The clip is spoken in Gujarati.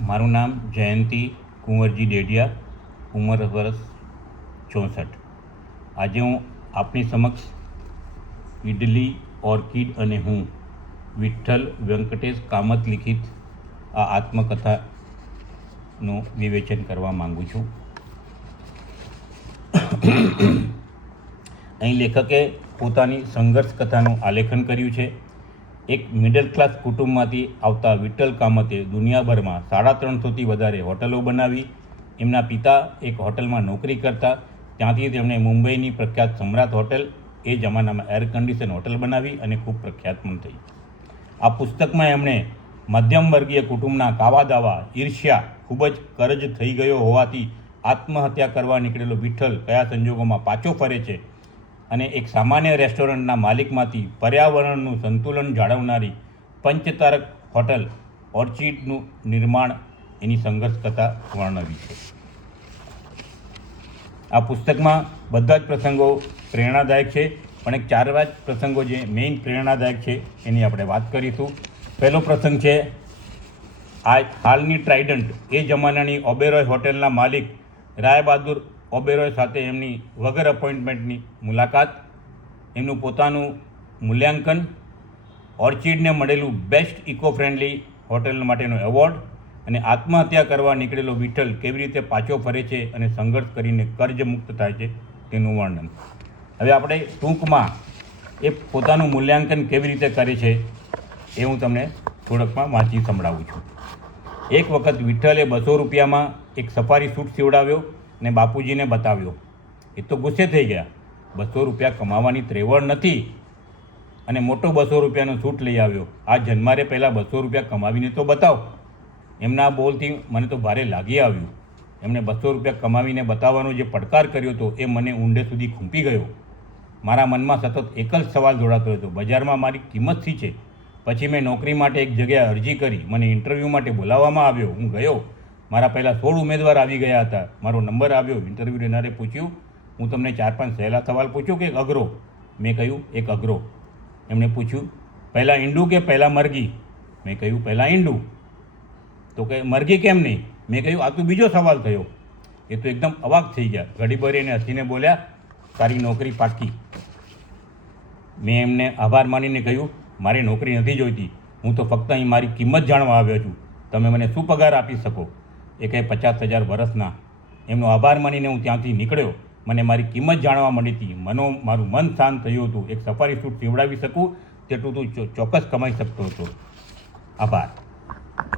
મારું નામ જયંતી કુંવરજી ડેડિયા, ઉંમર વર્ષ 64. આજે હું આપની સમક્ષ ઇડલી, ઓર્કિડ અને હું વિઠ્ઠલ વેંકટેશ કામત લિખિત આ આત્મકથાનું વિવેચન કરવા માગું છું. અહીં લેખકે પોતાની સંઘર્ષ કથાનું આલેખન કર્યું છે. એક મિડલ ક્લાસ કુટુંબમાંથી આવતા વિઠ્ઠલ કામતે દુનિયાભરમાં 350થી વધારે હોટલો બનાવી. એમના પિતા એક હોટલમાં નોકરી કરતા. ત્યાંથી તેમણે મુંબઈની પ્રખ્યાત સમ્રાટ હોટલ, એ જમાનામાં એર કન્ડિશન હોટલ બનાવી અને ખૂબ પ્રખ્યાત પણ થઈ. આ પુસ્તકમાં એમણે મધ્યમ વર્ગીય કુટુંબના કાવા દાવા, ઈર્ષ્યા, ખૂબ જ કરજ થઈ ગયો હોવાથી આત્મહત્યા કરવા નીકળેલો વિઠ્ઠલ કયા સંજોગોમાં પાછો ફરે છે અને એક સામાન્ય રેસ્ટોરન્ટના માલિકમાંથી પર્યાવરણનું સંતુલન જાળવનારી પંચતારક હોટલ ઓર્ચિડનું નિર્માણ, એની સંઘર્ષ કથા વર્ણવી છે. આ પુસ્તકમાં બધા જ પ્રસંગો પ્રેરણાદાયક છે, પણ એક 4 પ્રસંગો જે મેઇન પ્રેરણાદાયક છે એની આપણે વાત કરીશું. પહેલો પ્રસંગ છે હાલની ટ્રાઇડન્ટ, એ જમાનાની ઓબેરોય હોટેલના માલિક રાયબહાદુર ઓબેરોય સાથે એમની વગર અપોઇન્ટમેન્ટની મુલાકાત, એમનું પોતાનું મૂલ્યાંકન, ઓર્ચિડને મળેલું બેસ્ટ ઇકો ફ્રેન્ડલી હોટેલ માટેનો એવોર્ડ અને આત્મહત્યા કરવા નીકળેલો વિઠ્ઠલ કેવી રીતે પાછો ફરે છે અને સંઘર્ષ કરીને કર્જમુક્ત થાય છે તેનું વર્ણન. હવે આપણે ટૂંકમાં એ પોતાનું મૂલ્યાંકન કેવી રીતે કરે છે એ હું તમને થોડોકમાં વાંચી સંભળાવું છું. એક વખત વિઠ્ઠલે 200 રૂપિયામાં એક સફારી સૂટ સીવડાવ્યો અને બાપુજીને બતાવ્યો. એ તો ગુસ્સે થઈ ગયા. 200 રૂપિયા કમાવાની ત્રેવડ નથી અને મોટો 200 રૂપિયાનો સૂટ લઈ આવ્યો. આ જન્મારે પહેલાં 200 રૂપિયા કમાવીને તો બતાવ. એમના બોલથી મને તો ભારે લાગી આવ્યું. એમણે 200 રૂપિયા કમાવીને બતાવવાનો જે પડકાર કર્યો હતો એ મને ઊંડે સુધી ખૂંપી ગયો. મારા મનમાં સતત એક જ સવાલ દોડાતો હતો, બજારમાં મારી કિંમત શી છે? પછી મેં નોકરી માટે એક જગ્યાએ અરજી કરી. મને ઇન્ટરવ્યૂ માટે બોલાવવામાં આવ્યો. હું ગયો. મારા પહેલાં 16 ઉમેદવાર આવી ગયા હતા. મારો નંબર આવ્યો. ઇન્ટરવ્યૂ લેનારે પૂછ્યું, હું તમને 4-5 સહેલા સવાલ પૂછું કે એક અઘરો? મેં કહ્યું એક અઘરો. એમણે પૂછ્યું, પહેલાં ઈંડું કે પહેલાં મરઘી? મેં કહ્યું પહેલાં ઈંડું. તો કે મરઘી કેમ નહીં? મેં કહ્યું આ તો બીજો સવાલ થયો. એ તો એકદમ અવાક થઈ ગયા. ઘડીભર એને હસીને બોલ્યા, તારી નોકરી પાકી. મેં એમને આભાર માનીને કહ્યું, મારી નોકરી નથી જોઈતી. હું તો ફક્ત અહીં મારી કિંમત જાણવા આવ્યો છું. તમે મને શું પગાર આપી શકો? એ કહે 50,000 વર્ષના. એમનો આભાર માનીને હું ત્યાંથી નીકળ્યો. મને મારી કિંમત જાણવા મળી હતી. મારું મન શાંત થયું હતું. એક સફારી સૂટ સીવડાવી શકું તેટલું તું ચોક્કસ કમાઈ શકતો હતો. આભાર.